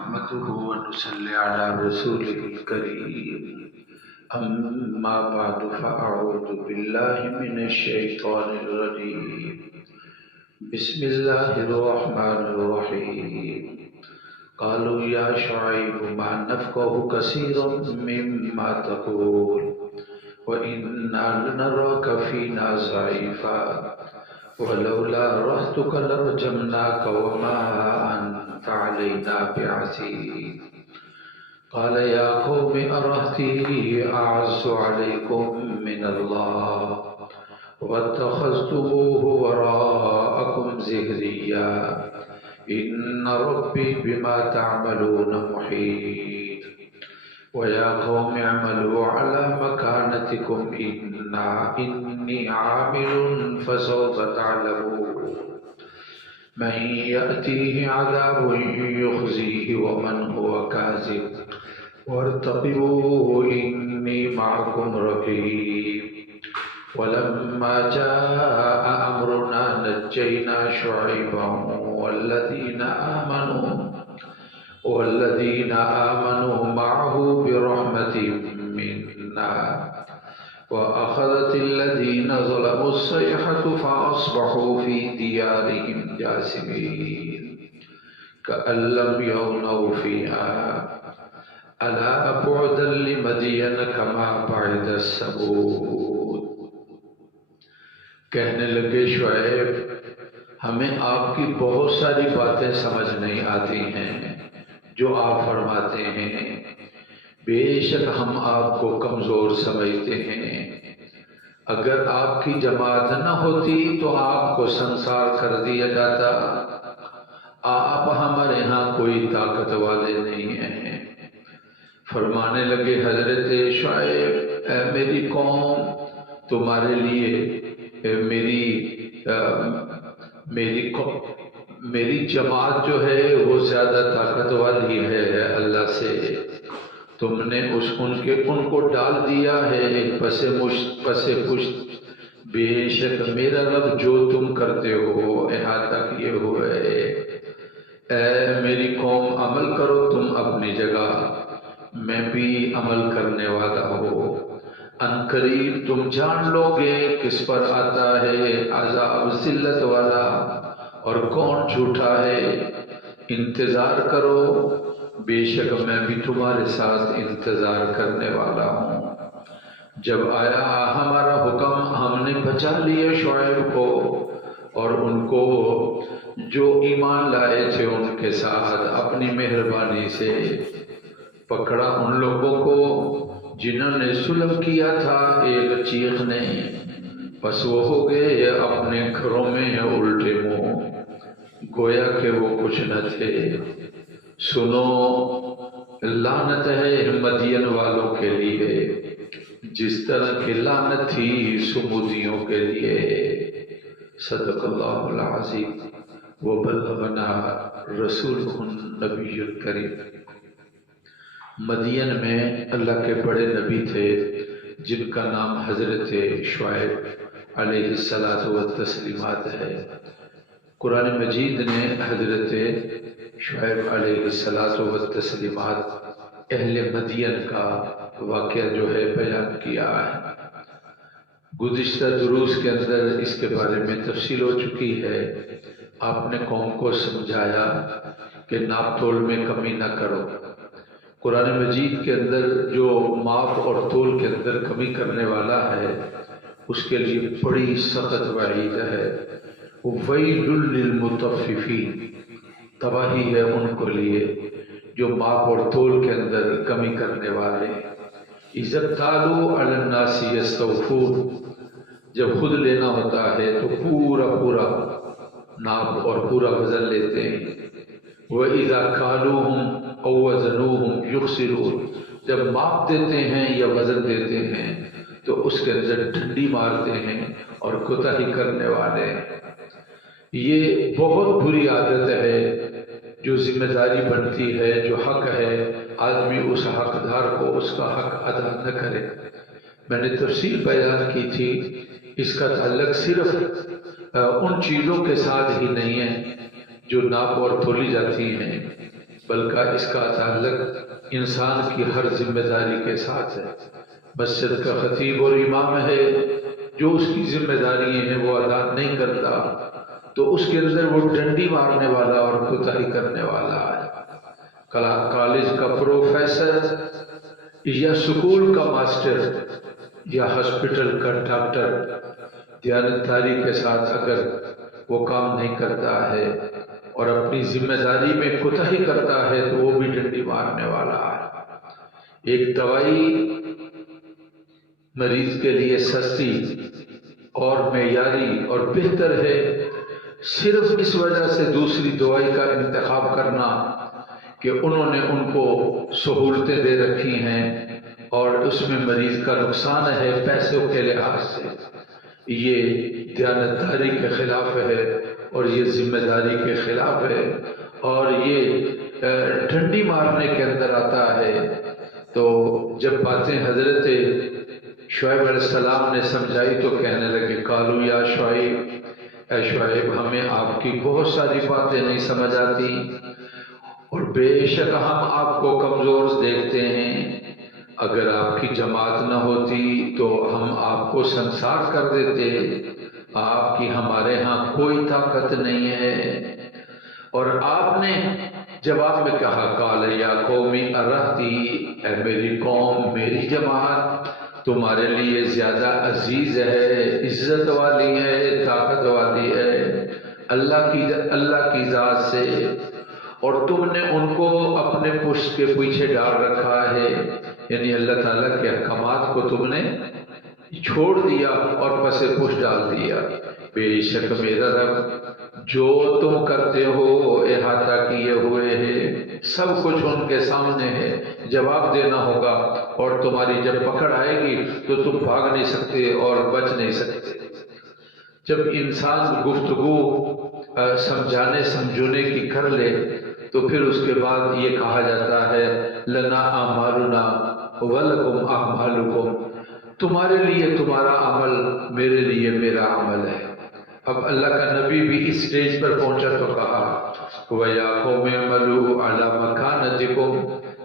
نحمده ونصلي على رسوله الكريم أما بعد فأعوذ بالله من الشيطان الرجيم بسم الله الرحمن الرحيم قالوا يا شعيب ما نفقه كثيرا مما تقول وإنا لنراك فينا ضعيفا ولولا رهتك لرجمناك وما أنت علينا بعزيز قال يا قوم أرهتي أعز عليكم من الله واتخذتموه وراءكم ظهريا إن ربي بما تعملون محيط ويا قوم اعملوا على مكانتكم إني عامل فسوف تعلمون من يأتيه عذاب يخزيه ومن هو كاذب وارتقبوا إني معكم رقيب ولما جاء أمرنا نجينا شعيبا والذين آمنوا معه برحمة منا وأخذت الذين ظلموا الصيحة فأصبحوا في ديارهم جاثمين كأن لم يغنوا فيها ألا بعدا لمدين كما بعد الثمود۔ کہنے لگے شعیب ہمیں آپ کی بہت ساری باتیں سمجھ نہیں آتی ہیں جو آپ فرماتے ہیں، بے شک ہم آپ کو کمزور سمجھتے ہیں، اگر آپ کی جماعت نہ ہوتی تو آپ کو سنسار کر دیا جاتا، آپ ہمارے ہاں کوئی طاقت والے نہیں ہیں۔ فرمانے لگے حضرت شعیب اے میری قوم تمہارے لیے میری جماعت جو ہے وہ زیادہ طاقت والی ہے اللہ سے، تم نے ان کو ڈال دیا ہے پس پشت، بے شک میرا رب جو تم کرتے ہو احاطہ کیے ہوئے۔ اے میری قوم عمل کرو تم اپنی جگہ، میں بھی عمل کرنے والا ہوں، ان قریب تم جان لو گے کس پر آتا ہے عذاب ذلت والا اور کون جھوٹا ہے، انتظار کرو بے شک میں بھی تمہارے ساتھ انتظار کرنے والا ہوں۔ جب آیا ہمارا حکم ہم نے بچا لیے شعیب کو اور ان کو جو ایمان لائے تھے ان کے ساتھ اپنی مہربانی سے، پکڑا ان لوگوں کو جنہوں نے ظلم کیا تھا ایک چیخ نے، بس وہ ہو گئے اپنے گھروں میں الٹے منہ گویا کہ وہ کچھ نہ تھے۔ سنو لعنت ہے مدین والوں کے لیے جس طرح کی لعنت تھی سمودیوں کے لیے۔ صدق اللہ العظیم وبلغنا رسولہ النبی الکریم۔ مدین میں اللہ کے بڑے نبی تھے جن کا نام حضرت شعیب علیہ السلام ہے۔ قرآن مجید نے حضرت شعیب علیہ السلام اہل مدین کا واقعہ جو ہے بیان کیا ہے۔ گزشتہ دروس کے اندر اس کے بارے میں تفصیل ہو چکی ہے۔ آپ نے قوم کو سمجھایا کہ ناپ تول میں کمی نہ کرو۔ قرآن مجید کے اندر جو ماپ اور تول کے اندر کمی کرنے والا ہے اس کے لیے بڑی سخت وعید ہے۔ وَوَيْلٌ لِّلْمُطَفِّفِينَ، تباہی ہے ان کو لیے جو ماپ اور تول کے اندر کمی کرنے والے۔ اِذَا اكْتَالُوا عَلَى النَّاسِ يَسْتَوْفُونَ، جب خود لینا ہوتا ہے تو پورا ناپ اور پورا وزن لیتے ہیں۔ وَإِذَا كَالُوهُمْ أَوْ وَزَنُوهُمْ يُخْسِرُونَ، جب ماپ دیتے ہیں یا وزن دیتے ہیں تو اس کے اندر ڈنڈی مارتے ہیں اور کوتاہی کرنے والے ہیں۔ یہ بہت بری عادت ہے جو ذمہ داری بنتی ہے، جو حق ہے آدمی اس حقدار کو اس کا حق ادا نہ کرے۔ میں نے تفصیل بیان کی تھی، اس کا تعلق صرف ان چیزوں کے ساتھ ہی نہیں ہے جو ناپ اور تولی جاتی ہیں، بلکہ اس کا تعلق انسان کی ہر ذمہ داری کے ساتھ ہے۔ مسجد کا خطیب اور امام ہے، جو اس کی ذمہ داری ہیں وہ ادا نہیں کرتا تو اس کے اندر وہ ڈنڈی مارنے والا اور کوتاہی کرنے والا ہے۔ کالج کا پروفیسر یا سکول کا ماسٹر یا ہاسپٹل کا ڈاکٹر دیانتداری کے ساتھ اگر وہ کام نہیں کرتا ہے اور اپنی ذمہ داری میں کوتاہی کرتا ہے تو وہ بھی ڈنڈی مارنے والا ہے۔ ایک دوائی مریض کے لیے سستی اور معیاری اور بہتر ہے، صرف اس وجہ سے دوسری دوائی کا انتخاب کرنا کہ انہوں نے ان کو سہولتیں دے رکھی ہیں اور اس میں مریض کا نقصان ہے پیسوں کے لحاظ سے، یہ دیانتداری کے خلاف ہے اور یہ ذمہ داری کے خلاف ہے اور یہ ڈنڈی مارنے کے اندر آتا ہے۔ تو جب باتیں حضرت شعیب علیہ السلام نے سمجھائی تو کہنے لگے قالوا یا شعیب، اے شعیب ہمیں آپ کی بہت ساری باتیں نہیں سمجھ آتی اور بے شک ہم آپ کو کمزور دیکھتے ہیں، اگر آپ کی جماعت نہ ہوتی تو ہم آپ کو سنسار کر دیتے، آپ کی ہمارے ہاں کوئی طاقت نہیں ہے۔ اور آپ نے جواب میں کہا قال یا قومی ارہتی، اے میری قوم، میری جماعت تمہارے لیے زیادہ عزیز ہے، عزت والی ہے، طاقت والی ہے اللہ کی ذات سے، اور تم نے ان کو اپنے پشت کے پیچھے ڈال رکھا ہے، یعنی اللہ تعالیٰ کے احکامات کو تم نے چھوڑ دیا اور پس پشت ڈال دیا۔ بے شک میرا رب جو تم کرتے ہو احاطہ کیے ہوئے ہے، سب کچھ ان کے سامنے ہے، جواب دینا ہوگا اور تمہاری جب پکڑ آئے گی تو تم بھاگ نہیں سکتے اور بچ نہیں سکتے۔ جب انسان گفتگو سمجھانے سمجھونے کی کر لے تو پھر اس کے بعد یہ کہا جاتا ہے لنا اعمالنا ولکم اعمالکم، تمہارے لیے تمہارا عمل، میرے لیے میرا عمل ہے۔ اب اللہ کا نبی بھی اس سٹیج پر پہنچا تو کہا وَيَا قَوْمِ اعْمَلُوا عَلَىٰ مَكَانَتِكُمْ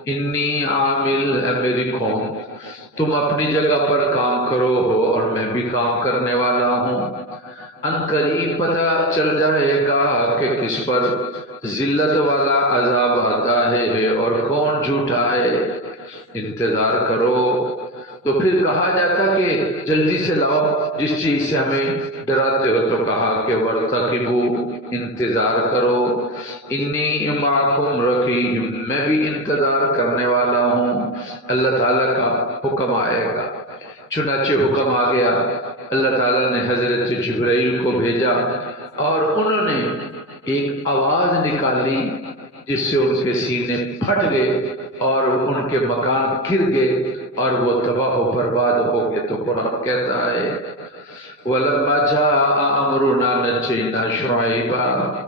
إِنِّي عَامِلٌ، اے میری قوم تم اپنی جگہ پر کام کرو اور میں بھی کام کرنے والا ہوں، ان قریب پتہ چل جائے گا کہ کس پر ذلت والا عذاب آتا ہے اور کون جھوٹا ہے، انتظار کرو۔ تو پھر کہا جاتا کہ جلدی سے لاؤ جس چیز سے ہمیں ڈراتے ہو، تو کہا کہ وَارْتَقِبُوا، انتظار کرو، انی معکم رقیب، میں بھی انتظار کرنے والا ہوں، اللہ تعالیٰ کا حکم آئے گا۔ چنانچہ حکم آ گیا، اللہ تعالیٰ نے حضرت جبرائیل کو بھیجا اور انہوں نے ایک آواز نکالی جس سے ان کے سینے پھٹ گئے اور ان کے مکان گر گئے اور وہ تباہ و برباد ہو گئے۔ تو قرآن کہتا ہے وَلَمَّا جَاءَ أَمْرُنَا نَجَّيْنَا شُعَيْبًا،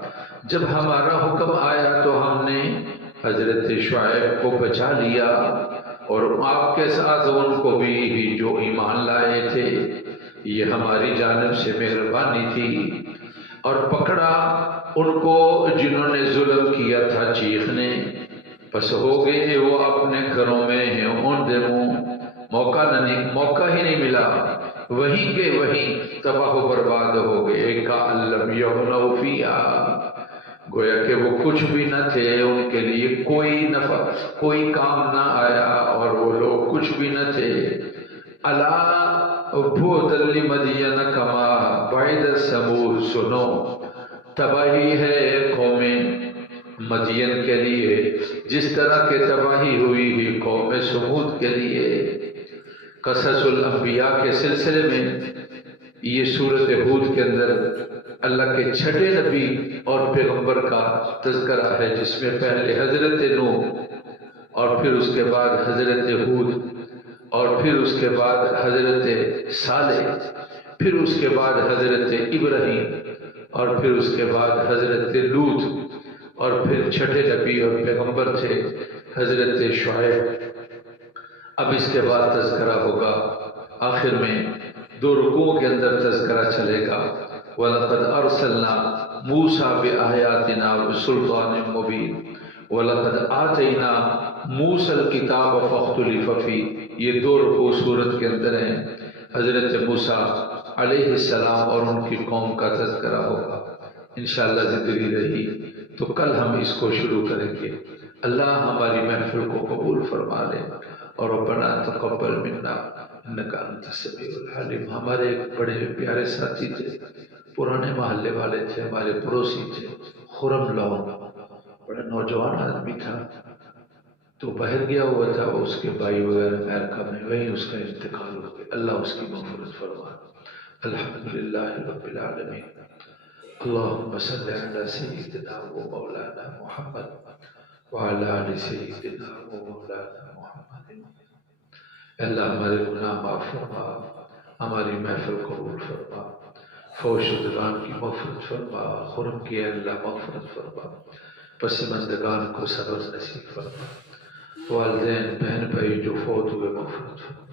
جب ہمارا حکم آیا تو ہم نے حضرت شعیب کو بچا لیا اور آپ کے ساتھ ان کو بھی جو ایمان لائے تھے، یہ ہماری جانب سے مہربانی تھی، اور پکڑا ان کو جنہوں نے ظلم کیا تھا چیخنے، پس ہو گئے وہ اپنے گھروں میں ہیں اون دے منہ، موقع ہی نہیں ملا، وہیں کے وہیں تباہ و برباد ہو گئے۔ کأن لم یغنوا فیہا، گویا کہ وہ کچھ بھی نہ تھے، ان کے لیے کوئی نفع کوئی کام نہ آیا اور وہ لوگ کچھ بھی نہ تھے۔ الا بعدا لمدین کما بعد ثمود، سنو تباہی ہے قوم مدین کے لیے جس طرح کہ تباہی ہوئی ہی قوم سمود کے لیے۔ قصص الانبیاء کے سلسلے میں یہ سورۃ ہود کے اندر اللہ کے چھٹے نبی اور پیغمبر کا تذکرہ ہے، جس میں پہلے حضرت نوح اور پھر اس کے بعد حضرت ہود اور پھر اس کے بعد حضرت صالح، پھر اس کے بعد حضرت ابراہیم اور پھر اس کے بعد حضرت لوط، اور پھر چھٹے نبی اور پیغمبر تھے حضرت شعیب۔ اب اس کے بعد تذکرہ ہوگا، آخر میں 2 رکوعوں کے اندر تذکرہ چلے گا وَلَقَدْ أَرْسَلْنَا مُوسَىٰ بِآيَاتِنَا وَسُلْطَانٍ مُبِينٍ، وَلَقَدْ آتَيْنَا مُوسَى الْكِتَابَ فَاخْتُلِفَ فِيهِ، یہ دو رکوع سورت کے اندر ہیں، حضرت موسیٰ علیہ السلام اور ان کی قوم کا تذکرہ ہوگا۔ انشاءاللہ زندگی رہی تو کل ہم اس کو شروع کریں گے۔ اللہ ہماری محفل کو قبول فرما لے، اور ربنا تقبل منا انک انت السمیع العلیم۔ ہمارے ایک بڑے پیارے ساتھی تھے، پرانے محلے والے تھے، ہمارے پڑوسی تھے، خرم لون، بڑا نوجوان آدمی تھا، تو باہر گیا ہوا تھا، وہ اس کے بھائی وغیرہ امریکہ میں، وہیں اس کا انتقال ہو گیا۔ اللہ اس کی مغفرت فرما۔ الحمدللہ رب العالمین۔ اللہم صلی علی سیدنا و مولانا محمد وعلی آل سیدنا و مولانا محمد۔ اللہ ہمارے گناہ معاف فرما، ہماری محفل قبول فرما، فوش شدگان کی مغفرت فرما، خرم کی اللہ مغفرت فرما، پسماندگان کو صبر نصیب فرما، والدین بہن بھائی جو فوت ہوئے مغفرت فرما۔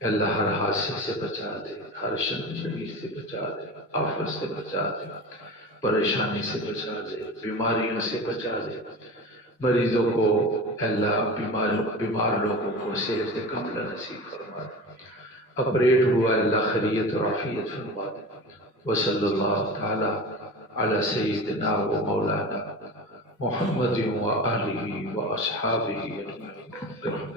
اللہ ہر حادثے سے بچا دے، ہر شرمندگی سے بچا دے، آفت سے بچا دے، پریشانی سے بچا دے، بیماریوں سے بچا دے، مریضوں کو اللہ بیمار لوگوں کو صحت کاملہ نصیب فرما دے، اپریٹ ہوا اللہ خیریت اور عافیت فرما دے۔ وصلی اللہ تعالی علی سیدنا و مولانا محمد و آلہ و اصحابہ اجمعین۔